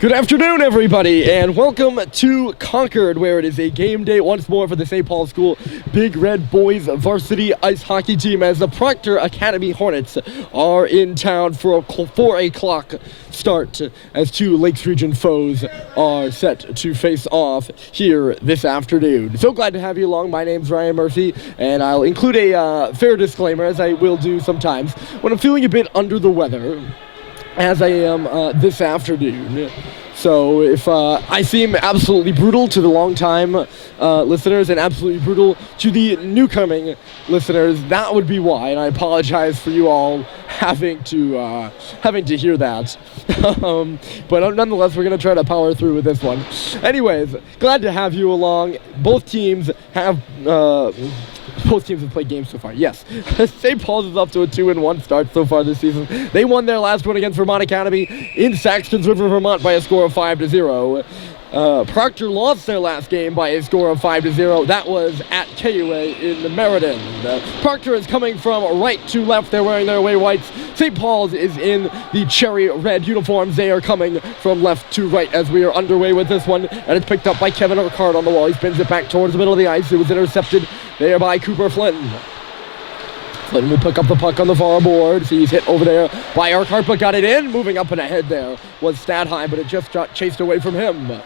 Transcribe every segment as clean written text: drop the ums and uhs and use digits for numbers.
Good afternoon, everybody, and welcome to Concord, where it is a game day once more for the St. Paul School Big Red Boys varsity ice hockey team, as the Proctor Academy Hornets are in town for a 4 o'clock start, as two Lakes Region foes are set to face off here this afternoon. So glad to have you along. My name's Ryan Murphy, and I'll include a fair disclaimer, as I will do sometimes, when I'm feeling a bit under the weather, as I am this afternoon. So if I seem absolutely brutal to the long-time listeners and absolutely brutal to the newcoming listeners, that would be why, and I apologize for you all having to hear that. But nonetheless, we're going to try to power through with this one. Anyways, glad to have you along. Both teams have played games so far. Yes, St. Paul's is up to a 2-1 start so far this season. They won their last one against Vermont Academy in Saxton's River, Vermont by a score of 5-0. Proctor lost their last game by a score of 5-0. That was at KUA in Meriden. Proctor is coming from right to left. They're wearing their away whites. St. Paul's is in the cherry red uniforms. They are coming from left to right as we are underway with this one. And it's picked up by Kevin Urquhart on the wall. He spins it back towards the middle of the ice. It was intercepted there by Cooper Flinton. Flinton will pick up the puck on the far board. He's hit over there by Urquhart, but got it in. Moving up and ahead there was Stadheim, but it just got chased away from him.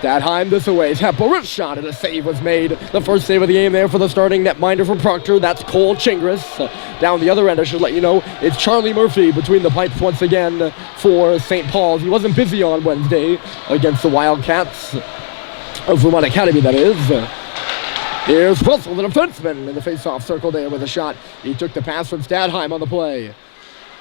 Stadheim this away. Tepper, wrist shot, and a save was made. The first save of the game there for the starting netminder from Proctor. That's Cole Chingris. Down the other end, I should let you know, it's Charlie Murphy between the pipes once again for St. Paul's. He wasn't busy on Wednesday against the Wildcats of Vermont Academy, that is. Here's Russell, the defenseman, in the face-off circle there with a shot. He took the pass from Stadheim on the play.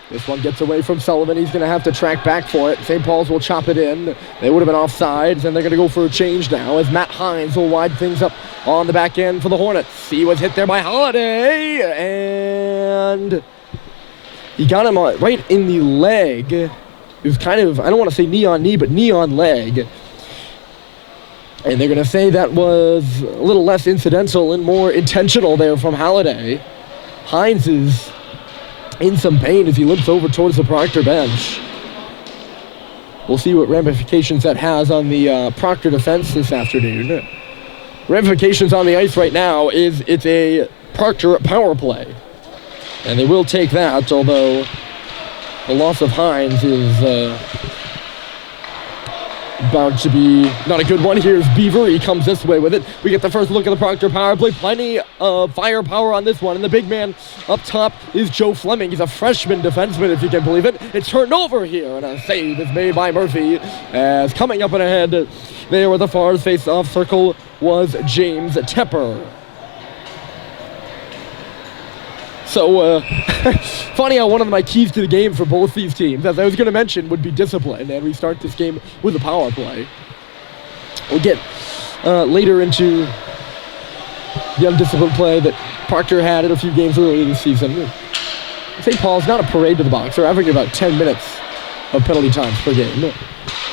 This one gets away from Sullivan. He's going to have to track back for it. St. Paul's will chop it in. They would have been offsides, and they're going to go for a change now as Matt Hines will wide things up on the back end for the Hornets. He was hit there by Holiday, and he got him right in the leg. It was kind of, I don't want to say knee on knee, but knee on leg. And they're going to say that was a little less incidental and more intentional there from Holiday. Hines is in some pain as he limps over towards the Proctor bench. We'll see what ramifications that has on the Proctor defense this afternoon. Ramifications on the ice right now is it's a Proctor power play. And they will take that, although the loss of Hines is bound to be not a good one. Here's Beaver. He comes this way with it. We get the first look at the Proctor power play. Plenty of firepower on this one. And the big man up top is Joe Fleming. He's a freshman defenseman, if you can believe it. It's turned over here, and a save is made by Murphy. As coming up and ahead there with the far face-off circle was James Tepper. So, funny how one of my keys to the game for both these teams, as I was going to mention, would be discipline, and we start this game with a power play. We'll get later into the undisciplined play that Proctor had in a few games earlier this season. St. Paul's not a parade to the box. They're averaging about 10 minutes of penalty times per game.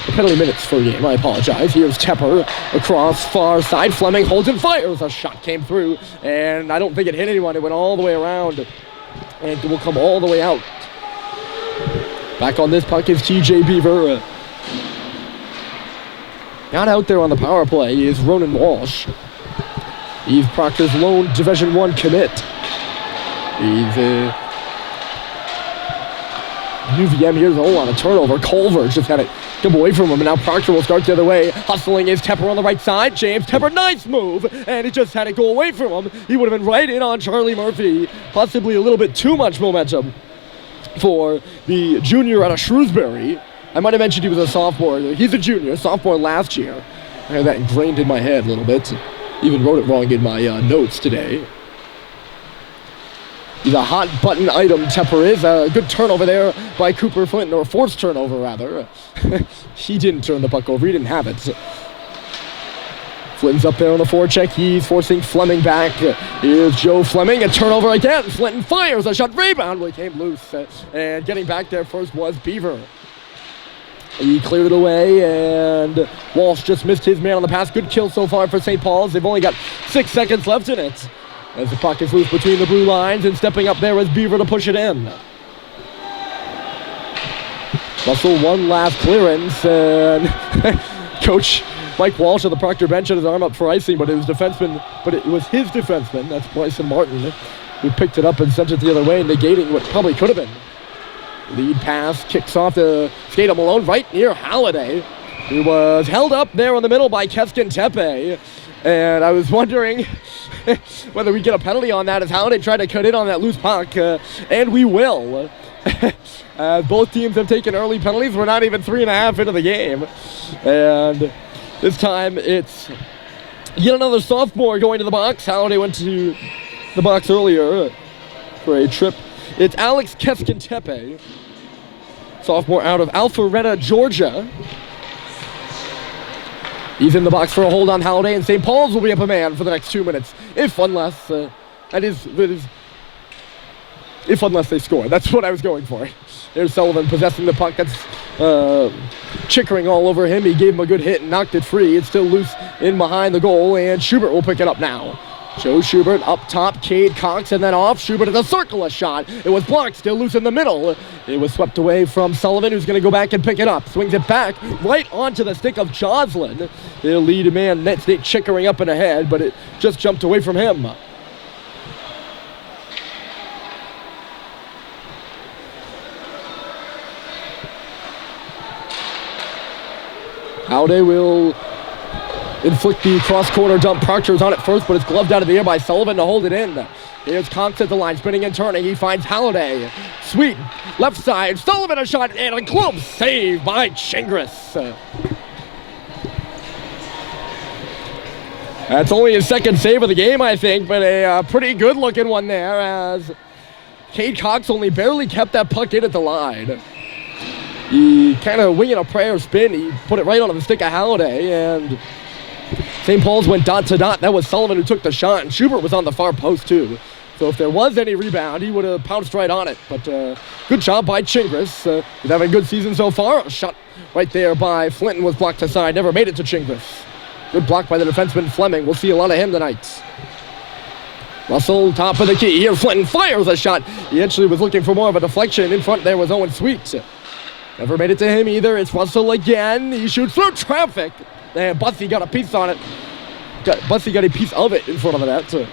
Penalty minutes per game, I apologize. Here's Tepper across far side. Fleming holds and fires. A shot came through, and I don't think it hit anyone. It went all the way around, and it will come all the way out. Back on this puck is TJ Beaver. Not out there on the power play is Ronan Walsh. He's Proctor's lone Division I commit. He's UVM. Here's a whole lot of turnover. Culver just had it come away from him, and now Proctor will start the other way. Hustling is Tepper on the right side. James Tepper, nice move, and he just had it go away from him. He would have been right in on Charlie Murphy. Possibly a little bit too much momentum for the junior out of Shrewsbury. I might have mentioned he was a sophomore. He's a junior, sophomore last year. I had that ingrained in my head a little bit. Even wrote it wrong in my notes today. He's a hot button item, Tepper is. A good turnover there by Cooper Flinton, or forced turnover, rather. He didn't turn the puck over. He didn't have it. Flinton's up there on the forecheck. He's forcing Fleming back. Here's Joe Fleming. A turnover again. Flinton fires a shot. Rebound. Well, he came loose. And getting back there first was Beaver. He cleared it away, and Walsh just missed his man on the pass. Good kill so far for St. Paul's. They've only got 6 seconds left in it, as the puck is loose between the blue lines, and stepping up there is Beaver to push it in. Russell, one last clearance, and Coach Mike Walsh of the Proctor bench had his arm up for icing, but it was his defenseman, that's Bryson Martin, who picked it up and sent it the other way, negating what probably could have been. Lead pass, kicks off the skate of Malone right near Halliday. He was held up there in the middle by Keskin Tepe, and I was wondering whether we get a penalty on that as Halliday tried to cut in on that loose puck, and we will. Both teams have taken early penalties. We're not even 3.5 into the game. And this time it's yet another sophomore going to the box. Halliday went to the box earlier for a trip. It's Alex Keskin-Tepe, sophomore out of Alpharetta, Georgia. He's in the box for a hold on Halliday, and St. Paul's will be up a man for the next 2 minutes, if unless they score. That's what I was going for. There's Sullivan possessing the puck. That's Chickering all over him. He gave him a good hit and knocked it free. It's still loose in behind the goal, and Schubert will pick it up now. Joe Schubert up top, Cade Cox, and then off. Schubert at the circle, a shot. It was blocked, still loose in the middle. It was swept away from Sullivan, who's going to go back and pick it up. Swings it back right onto the stick of Joslin. He'll lead man Nate Chickering up and ahead, but it just jumped away from him. Halliday will inflict the cross-corner dump. Proctor's on it first, but it's gloved out of the air by Sullivan to hold it in. Here's Cox at the line, spinning and turning. He finds Halliday. Sweet, left side. Sullivan a shot, and a glove save by Chingris. That's only his second save of the game, I think, but a pretty good-looking one there, as Cade Cox only barely kept that puck in at the line. He kind of winging a prayer spin. He put it right onto the stick of Halliday, and St. Paul's went dot to dot. That was Sullivan who took the shot, and Schubert was on the far post too. So if there was any rebound, he would have pounced right on it. But good job by Chingris. He's having a good season so far. A shot right there by Flinton was blocked aside. Never made it to Chingris. Good block by the defenseman Fleming. We'll see a lot of him tonight. Russell, top of the key. Here Flinton fires a shot. He actually was looking for more of a deflection. In front there was Owen Sweet. Never made it to him either. It's Russell again. He shoots through traffic. And Bussy got a piece on it. Bussy got a piece of it in front of the net.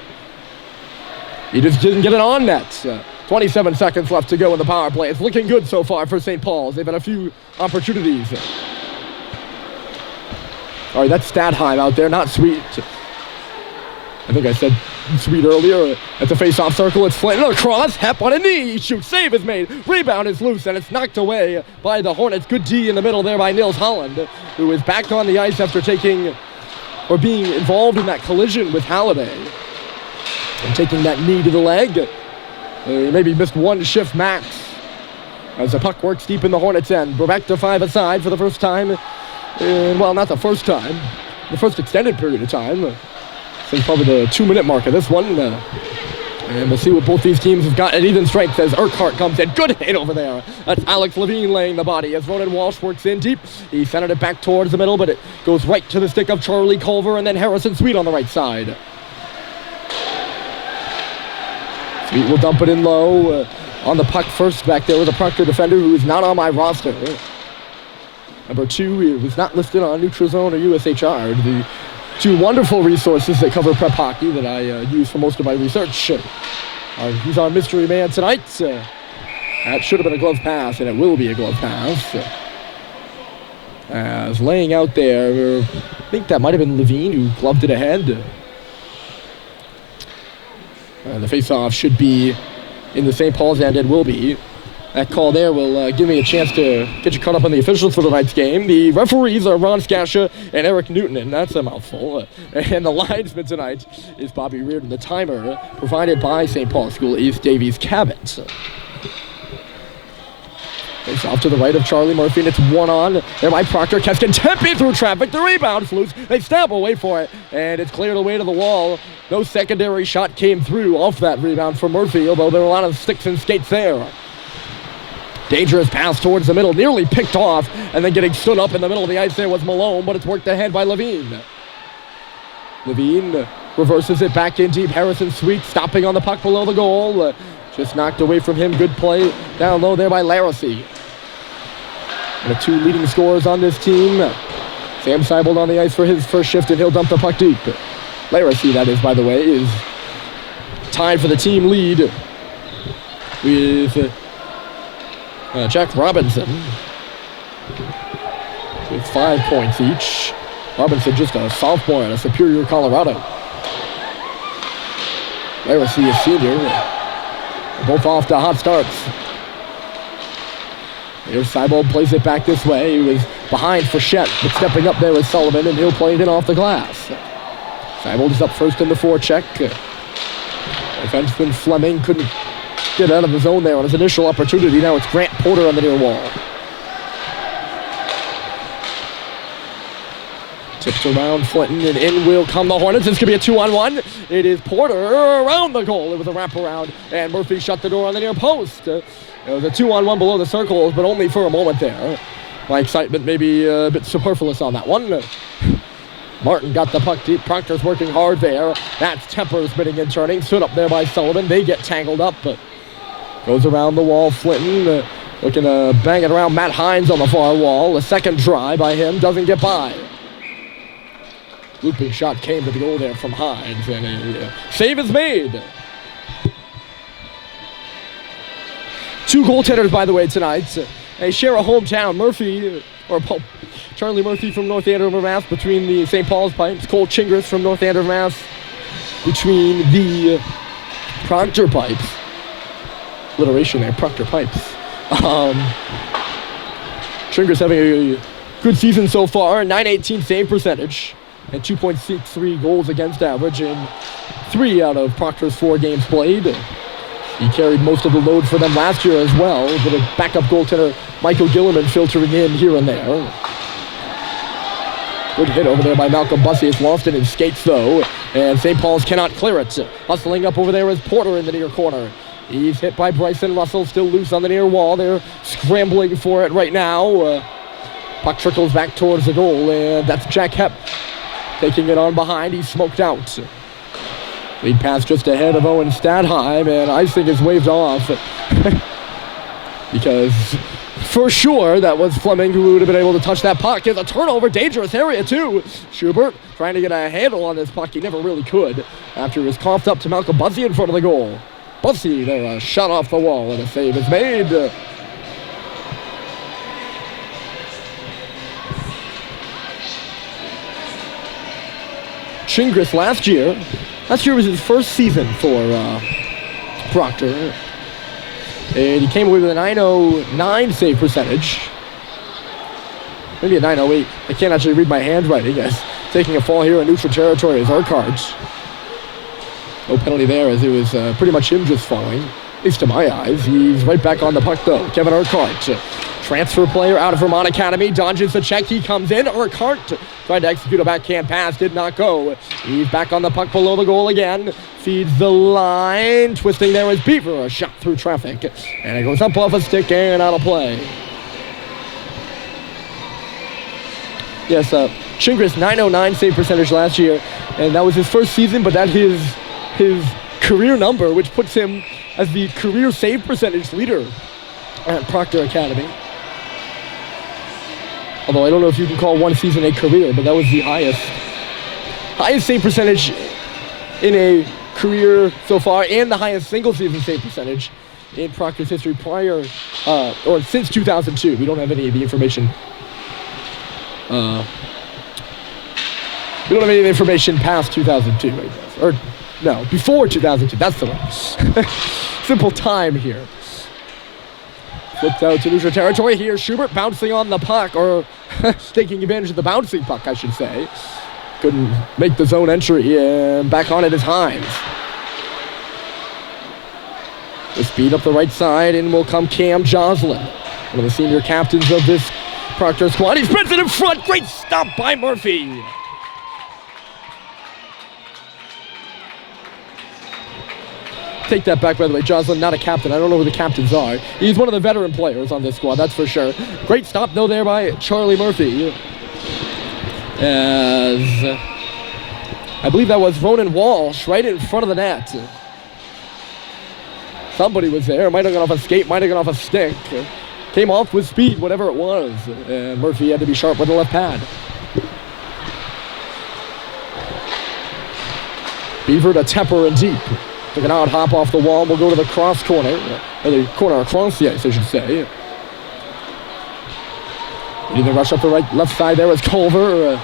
He just didn't get it on net. 27 seconds left to go in the power play. It's looking good so far for St. Paul's. They've had a few opportunities. All right, that's Stadheim out there, not Sweet. I think I said Sweet earlier. At the face-off circle, it's Flinton across. Hep on a knee. He shoots. Save is made. Rebound is loose, and it's knocked away by the Hornets. Good D in the middle there by Nils Holland, who is back on the ice after being involved in that collision with Halliday. And taking that knee to the leg. He maybe missed one shift max. As the puck works deep in the Hornets' end. We're back to 5 aside for the first time. Well, not the first time. The first extended period of time. Since probably the 2-minute mark of this one. And we'll see what both these teams have got at even strength as Urquhart comes in. Good hit over there. That's Alex Levine laying the body as Ronan Walsh works in deep. He centered it back towards the middle, but it goes right to the stick of Charlie Culver, and then Harrison Sweet on the right side. Sweet will dump it in low. On the puck first back there with a Proctor defender who is not on my roster. Number 2, he was not listed on NutriZone or USHR. The 2 wonderful resources that cover prep hockey that I use for most of my research. He's our mystery man tonight. That should have been a glove pass, and it will be a glove pass. As laying out there, I think that might have been Levine who gloved it ahead. The face-off should be in the St. Paul's end. It will be. That call there will give me a chance to get you caught up on the officials for tonight's game. The referees are Ron Skasha and Eric Newton, and that's a mouthful. And the linesman tonight is Bobby Reardon. The timer provided by St. Paul School East Davies Cabot. Face off to the right of Charlie Murphy, and it's one on. There by Proctor. Keskin-Tepe through traffic. The rebound's loose. They stab away for it, and it's cleared away to the wall. No secondary shot came through off that rebound for Murphy, although there were a lot of sticks and skates there. Dangerous pass towards the middle, nearly picked off, and then getting stood up in the middle of the ice there was Malone, but it's worked ahead by Levine. Levine reverses it back in deep. Harrison Sweet stopping on the puck below the goal. Just knocked away from him. Good play down low there by Laracy. And the 2 leading scorers on this team. Sam Seibold on the ice for his first shift, and he'll dump the puck deep. Laracy, that is, by the way, is tied for the team lead with Jack Robinson with 5 points each. Robinson just a sophomore at a Superior, Colorado. Laracy, a senior. Both off to hot starts. Here's Seibold, plays it back this way. He was behind Frechette, but stepping up there is Sullivan, and he'll play it in off the glass. Seibold is up first in the forecheck. Defenseman Fleming couldn't get out of the zone there on his initial opportunity. Now it's Grant Porter on the near wall. Tips around Flinton, and in will come the Hornets. It's going to be a 2-on-1. It is Porter around the goal. It was a wraparound, and Murphy shut the door on the near post. It was a 2-on-1 below the circles, but only for a moment there. My excitement may be a bit superfluous on that one. Martin got the puck deep. Proctor's working hard there. That's Temper spinning and turning. Stood up there by Sullivan. They get tangled up, but goes around the wall. Flinton looking to bang it around Matt Hines on the far wall. A second try by him. Doesn't get by. Looping shot came to the goal there from Hines, and a save is made. 2 goaltenders, by the way, tonight. They share a hometown. Charlie Murphy from North Andover, Mass. between the St. Paul's Pipes. Cole Chingris from North Andover, Mass. between the Proctor Pipes. Alliteration there, Proctor Pipes. Chingris having a good season so far. 918 save percentage and 2.63 goals against average in 3 out of Proctor's 4 games played. He carried most of the load for them last year as well, with a backup goaltender Michael Gilliman filtering in here and there. Good hit over there by Malcolm Bussey. It's lost in his skates though, and St. Paul's cannot clear it. Hustling up over there is Porter in the near corner. He's hit by Bryson Russell, still loose on the near wall. They're scrambling for it right now. Puck trickles back towards the goal, and that's Jack Hepp taking it on behind. He's smoked out. Lead pass just ahead of Owen Stadheim, and icing is waved off because for sure that was Fleming who would have been able to touch that puck. It's a turnover, dangerous area too. Schubert trying to get a handle on this puck. He never really could after he was coughed up to Malcolm Bussey in front of the goal. Bussey there, a shot off the wall, and a save is made. Chingris last year was his first season for Proctor. And he came away with a 909 save percentage. Maybe a 908. I can't actually read my handwriting. Guys. Taking a fall here in neutral territory as our cards. No penalty there as it was pretty much him just falling. At least to my eyes. He's right back on the puck though. Kevin Urquhart. Transfer player out of Vermont Academy, dodges the check, he comes in. Urquhart tried to execute a backhand pass, did not go. He's back on the puck below the goal again. Feeds the line, twisting there is Beaver, a shot through traffic. And it goes up off a stick and out of play. Yes, Chingris, 909 save percentage last year, and that was his first season, but that's his career number, which puts him as the career save percentage leader at Proctor Academy. Although I don't know if you can call one season a career, but that was the highest save percentage in a career so far, and the highest single season save percentage in Proctor's history prior, or since 2002. We don't have any of the information. We don't have any of the information past 2002, I guess. Or, no, before 2002, that's the one. Simple time here. Flipped out to neutral territory. Here's Schubert bouncing on the puck, or taking advantage of the bouncing puck, I should say. Couldn't make the zone entry, and back on it is Hines. The speed up the right side, and will come Cam Joslin, one of the senior captains of this Proctor squad. He sprints it in front. Great stop by Murphy. Take that back, by the way. Joslin, not a captain. I don't know who the captains are. He's one of the veteran players on this squad, that's for sure. Great stop, though, there by Charlie Murphy. As I believe that was Ronan Walsh right in front of the net. Somebody was there. Might have gone off a skate, might have gone off a stick. came off with speed, whatever it was. And Murphy had to be sharp with the left pad. Beaver to Tepper and deep. Took an odd hop off the wall. We'll go to the cross corner. Or the corner across the ice, I should say. Leading the rush up the left side there was Culver.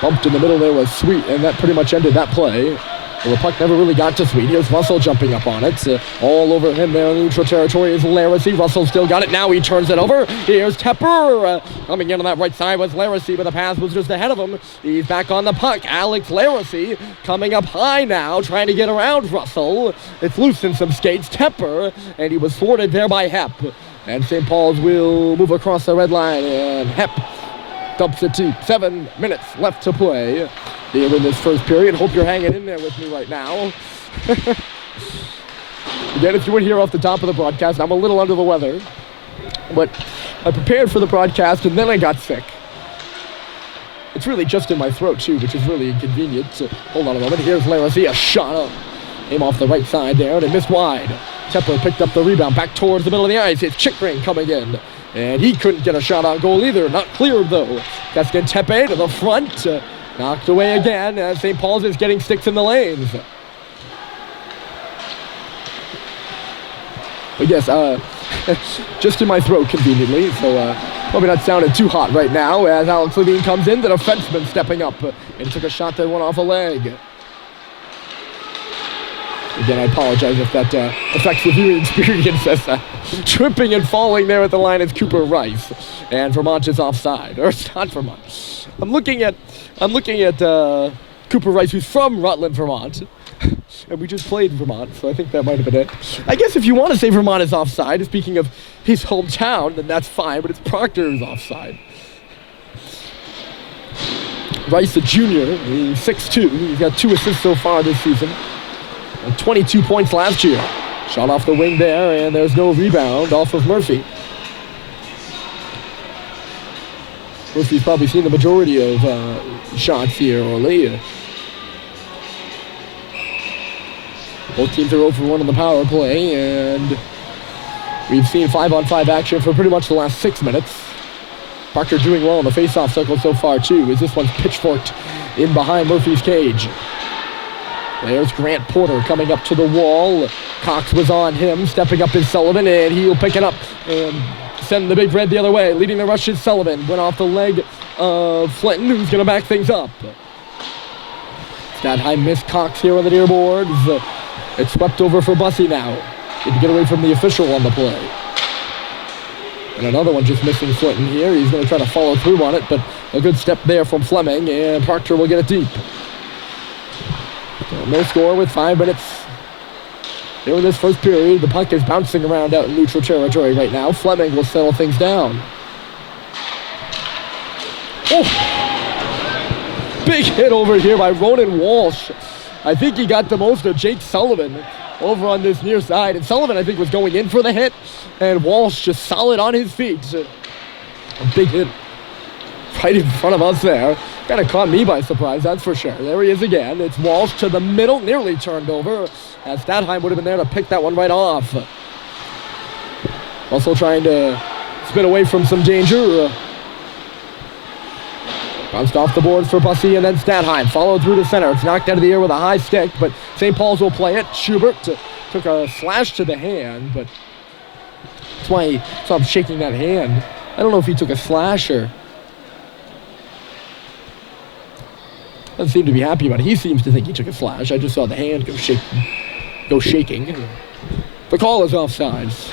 Bumped in the middle there was Sweet, and that pretty much ended that play. Well, the puck never really got to Sweet. Here's Russell jumping up on it. All over him there in the neutral territory is Laracy. Russell still got it. Now he turns it over. Here's Tepper. Coming in on that right side was Laracy, but the pass was just ahead of him. He's back on the puck. Alex Laracy coming up high now, trying to get around Russell. It's loose in some skates. Tepper, and he was thwarted there by Hep. And St. Paul's will move across the red line, and Hep dumps it deep. 7 minutes left to play here in this first period. Hope you're hanging in there with me right now. Again, if you would hear off the top of the broadcast, I'm a little under the weather, but I prepared for the broadcast and then I got sick. It's really just in my throat too, which is really inconvenient. So hold on a moment. Here's Laracy, a shot up. Came off the right side there and it missed wide. Tepper picked up the rebound back towards the middle of the ice. It's Chickering coming in. And he couldn't get a shot on goal either. Not cleared though. Gaston Tepe to the front. Knocked away again as St. Paul's is getting sticks in the lanes. But yes, just in my throat conveniently. So probably not sounding too hot right now as Alex Levine comes in. The defenseman stepping up and took a shot that went off a leg. Again, I apologize if that affects the viewing experience as tripping and falling there at the line is Cooper Rice. And Vermont is offside. Or it's not Vermont. I'm looking at Cooper Rice, who's from Rutland, Vermont. And we just played Vermont, so I think that might have been it. I guess if you want to say Vermont is offside, speaking of his hometown, then that's fine, but it's Proctor who's offside. Rice, a junior, he's 6'2". He's got 2 assists so far this season. And 22 points last year. Shot off the wing there, and there's no rebound off of Murphy. Murphy's probably seen the majority of shots here, or later. Both teams are 0 for 1 on the power play, and we've seen 5-on-5 action for pretty much the last 6 minutes. Proctor doing well in the face-off circle so far, too, as this one's pitchforked in behind Murphy's cage. There's Grant Porter coming up to the wall. Cox was on him, stepping up is Sullivan, and he'll pick it up and send the Big Red the other way. Leading the rush is Sullivan. Went off the leg of Flinton, who's going to back things up. Stadheim missed Cox here on the near boards. It's swept over for Bussey now. Need to get away from the official on the play. And another one just missing Flinton here. He's going to try to follow through on it, but a good step there from Fleming, and Proctor will get it deep. So no score with 5 minutes here in this first period. The puck is bouncing around out in neutral territory right now. Fleming will settle things down. Oh! Big hit over here by Ronan Walsh. I think he got the most of Jake Sullivan over on this near side. And Sullivan, I think, was going in for the hit. And Walsh just solid on his feet. A big hit right in front of us there. Kind of caught me by surprise, that's for sure. There he is again. It's Walsh to the middle, nearly turned over. As Stadheim would have been there to pick that one right off. Also trying to spin away from some danger. Bounced off the boards for Bussey, and then Stadheim followed through the center. It's knocked out of the air with a high stick, but St. Paul's will play it. Schubert took a slash to the hand, but that's why he saw him shaking that hand. I don't know if he took a slash or... Doesn't seem to be happy about it. He seems to think he took a slash. I just saw the hand go shaking. The call is offsides.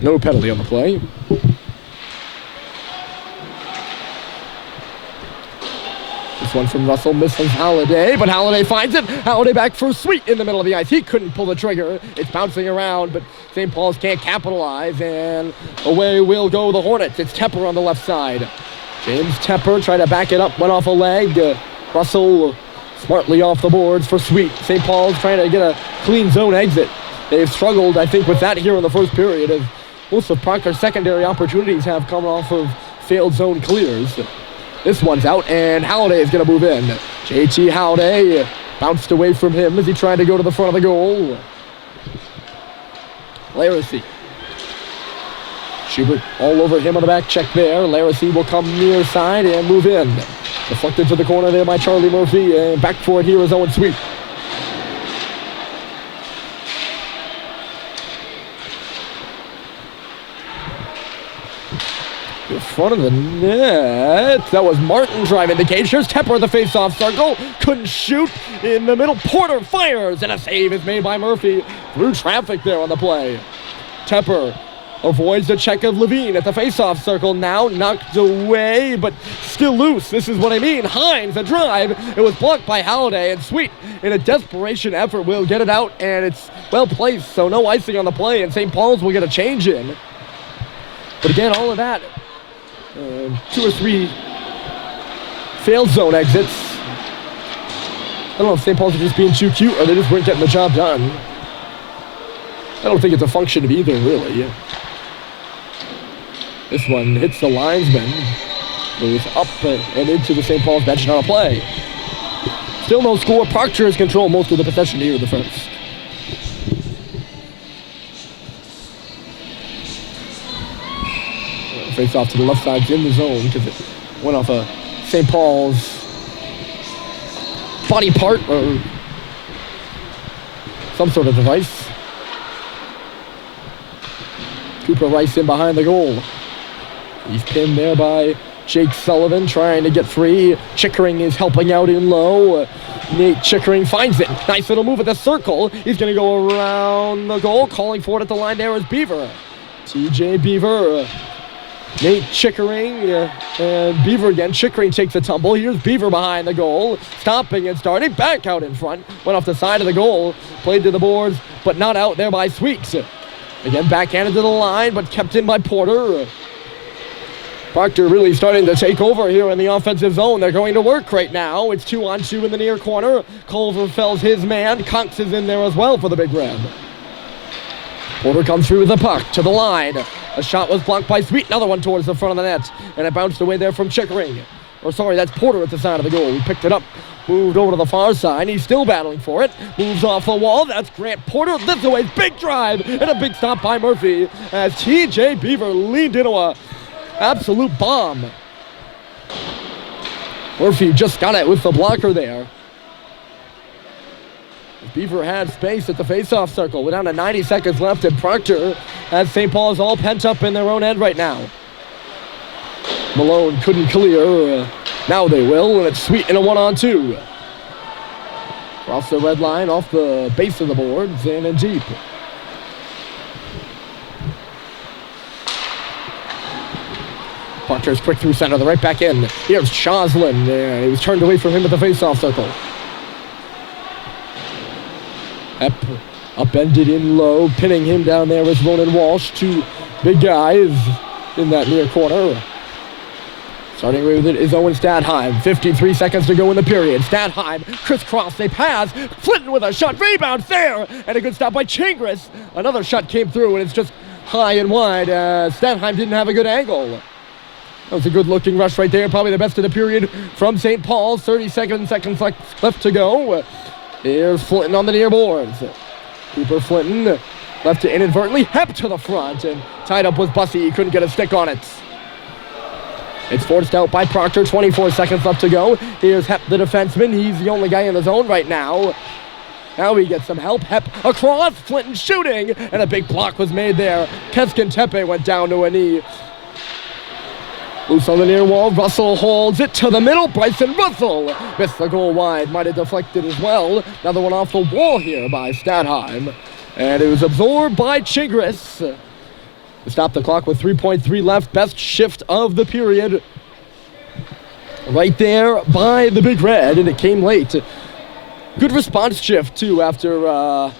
No penalty on the play. This one from Russell misses Halliday, but Halliday finds it. Halliday back for Sweet in the middle of the ice. He couldn't pull the trigger. It's bouncing around, but St. Paul's can't capitalize, and away will go the Hornets. It's Tepper on the left side. James Tepper tried to back it up, went off a leg. Russell smartly off the boards for Sweet. St. Paul's trying to get a clean zone exit. They've struggled, I think, with that here in the first period, as most of Proctor's secondary opportunities have come off of failed zone clears. This one's out, and Halliday is going to move in. JT Halliday bounced away from him as he tried to go to the front of the goal. Laracy Schubert all over him on the back check there. Laracy will come near side and move in. Deflected to the corner there by Charlie Murphy, and back for it here is Owen Sweet. In front of the net. That was Martin driving the cage. Here's Tepper at the face-off circle. Couldn't shoot in the middle. Porter fires, and a save is made by Murphy through traffic there on the play. Tepper avoids the check of Levine at the face-off circle. Now knocked away, but still loose. This is what I mean. Hines, a drive. It was blocked by Halliday, and Sweet, in a desperation effort, will get it out, and it's well placed, so no icing on the play, and St. Paul's will get a change in. But again, all of that, 2 or 3 failed zone exits. I don't know if St. Paul's are just being too cute or they just weren't getting the job done. I don't think it's a function of either, really. This one hits the linesman, moves up and into the St. Paul's bench, not a play. Still no score. Proctor has controlled most of the possession here in the first. Face off to the left side's in the zone because it went off a St. Paul's body part or some sort of device. Cooper Rice in behind the goal. He's pinned there by Jake Sullivan trying to get free. Chickering is helping out in low. Nate Chickering finds it. Nice little move at the circle. He's going to go around the goal. Calling for it at the line there is Beaver. TJ Beaver. Nate Chickering and Beaver again. Chickering takes a tumble. Here's Beaver behind the goal. Stopping and starting. Back out in front. Went off the side of the goal. Played to the boards, but not out there by Sweets. Again, backhanded to the line, but kept in by Porter. Proctor really starting to take over here in the offensive zone. They're going to work right now. It's 2-on-2 in the near corner. Culver fells his man. Cox is in there as well for the Big Red. Porter comes through with the puck to the line. A shot was blocked by Sweet. Another one towards the front of the net. And it bounced away there from Chickering. Or sorry, that's Porter at the side of the goal. He picked it up. Moved over to the far side. He's still battling for it. Moves off the wall. That's Grant Porter. Lifts away. Big drive. And a big stop by Murphy as TJ Beaver leaned into a absolute bomb. Murphy just got it with the blocker there. Beaver had space at the face-off circle. We're down to 90 seconds left, and Proctor has St. Paul's all pent up in their own end right now. Malone couldn't clear. Now they will, and it's Sweet in a 1-on-2. Cross the red line off the base of the boards and in deep. Proctor's quick through center, the right back in. Here's Choslin. He was turned away from him at the face-off circle. Upended in low, pinning him down there is Ronan Walsh. 2 big guys in that near corner. Starting with it is Owen Stadheim. 53 seconds to go in the period. Stadheim, crisscross, they pass. Flinton with a shot, rebound there, and a good stop by Chingris. Another shot came through, and it's just high and wide. Stadheim didn't have a good angle. That was a good-looking rush right there, probably the best of the period from St. Paul's. 37 seconds left to go. Here's Flinton on the near boards. Cooper Flinton left it inadvertently. Hep to the front, and tied up with Bussey. He couldn't get a stick on it. It's forced out by Proctor. 24 seconds left to go. Here's Hep, the defenseman. He's the only guy in the zone right now. Now he gets some help. Hep across. Flinton shooting, and a big block was made there. Keskin Tepe went down to a knee. Loose on the near wall. Russell holds it to the middle. Bryson Russell missed the goal wide. Might have deflected as well. Another one off the wall here by Stadheim. And it was absorbed by Chingris. To stop the clock with 3.3 left. Best shift of the period. Right there by the Big Red. And it came late. Good response shift, too, after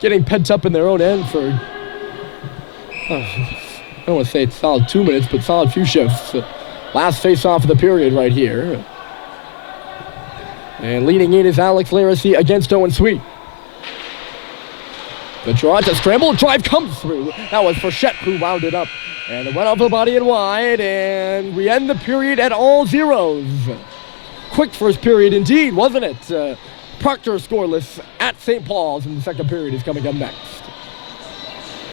getting pent up in their own end for... I don't want to say it's solid 2 minutes, but solid few shifts. Last face-off of the period right here. And leading in is Alex Laracy against Owen Sweet. The draw to scramble. Drive comes through. That was Frechette who wound it up. And it went off the body and wide. And we end the period at all zeros. Quick first period indeed, wasn't it? Proctor scoreless at St. Paul's. And the second period is coming up next.